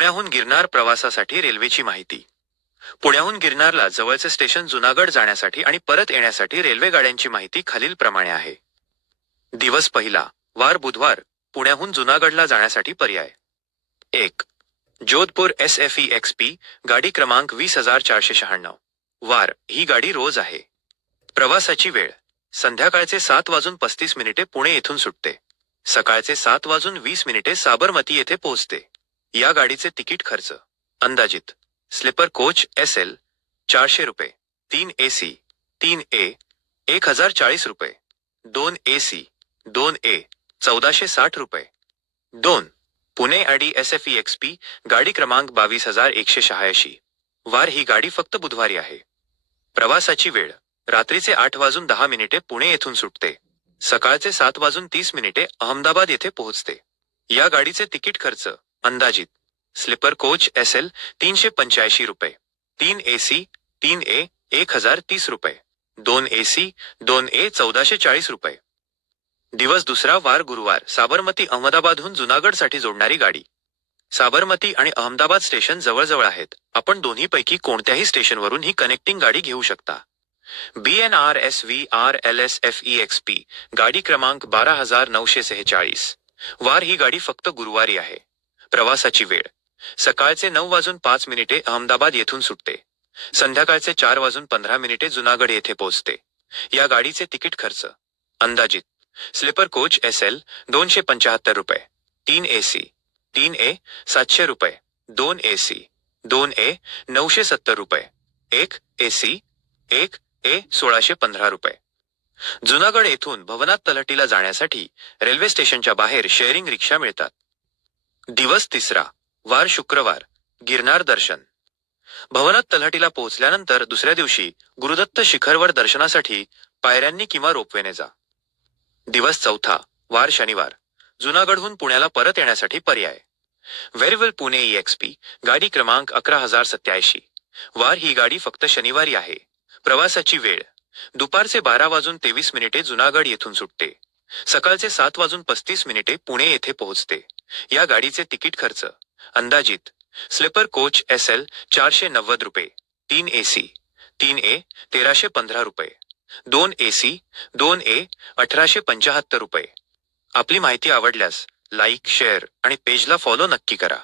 पुण्याहून गिरनार प्रवासासाठी रेल्वेची माहिती। पुण्याहून गिरनारला जवळचे स्टेशन जुनागड जाण्यासाठी आणि परत येण्यासाठी रेल्वे गाड्यांची माहिती खालीलप्रमाणे आहे। दिवस पहिला, वार बुधवार, पुण्याहून जुनागडला जाण्यासाठी पर्याय। 1. जोधपूर SFE XP, गाडी क्रमांक 20496। वार, ही गाडी रोज आहे। प्रवासाची वेळ, संध्याकाळचे 7:35 पुणे येथून सुटते। सकाळचे 7:20 साबरमती येथे पोहोचते। या गाडीचे तिकीट खर्च अंदाजित स्लीपर कोच SL 400 रुपये, 3 AC 3A 1040 रुपये, 2 AC 2A 1460 रुपये। 2. पुणे आडी SFE XP, गाडी क्रमांक 22186। वार, ही गाडी फक्त बुधवारी आहे। प्रवासाची वेळ, रात्रीचे 8:10 पुणे येथून सुटते। सकाळचे 7:30 अहमदाबाद येथे पोहोचते। या गाडीचे तिकीट खर्च अंदाजित स्लीपर कोच SL 385 रुपये, 3 AC 3A 1030 रुपये, 2 AC 2A 1440 रुपये। दिवस दुसरा, वार गुरुवार, साबरमती अहमदाबादहून जुनागडसाठी जोडणारी गाडी। साबरमती आणि अहमदाबाद स्टेशन जवळजवळ आहेत। आपण दोन्हीपैकी कोणत्याही स्टेशनवरून ही कनेक्टिंग गाडी घेऊ शकता। BNRSV RLSFE XP, गाडी क्रमांक 12946। वार, ही गाडी फक्त गुरुवारी आहे। प्रवासाची वेळ, सकाळचे 9:05 अहमदाबाद येथून सुटते। संध्याकाळचे 4:15 जुनागड येथे पोहोचते। या गाडीचे तिकीट खर्च अंदाजित स्लीपर कोच SL 275 रुपये, 3 AC 3A 700 रुपये, 2 AC 2A 970 रुपये, 1 AC 1A 1615 रुपये। जुनागड येथून भवनाथ तलहटीला जाण्यासाठी रेल्वे स्टेशनच्या बाहेर शेअरिंग रिक्षा मिळतात। दिवस तिसरा, वार शुक्रवार, गिरनार दर्शन। भवनाथ तलहटीला पोहोचल्यानंतर दुसऱ्या दिवशी गुरुदत्त शिखरवर दर्शनासाठी पायऱ्यांनी किंवा रोपवेने जा। दिवस चौथा, वार शनिवार, जुनागडहून पुण्याला परत येण्यासाठी पर्याय। वेरवल पुणे EXP, गाडी क्रमांक 11087। वार, ही गाडी फक्त शनिवारी आहे। प्रवासाची वेळ, दुपारचे 12:23 जुनागड येथून सुटते। सकाळचे 7:35 पुणे येथे पोहोचते। या गाडीचे तिकीट खर्च अंदाजित स्लीपर कोच SL 490 रुपये, 3 AC 3A 1315 रुपये, 2 AC 2A 1875 रुपये। आपली माहिती आवडल्यास लाईक, शेअर आणि पेजला फॉलो नक्की करा।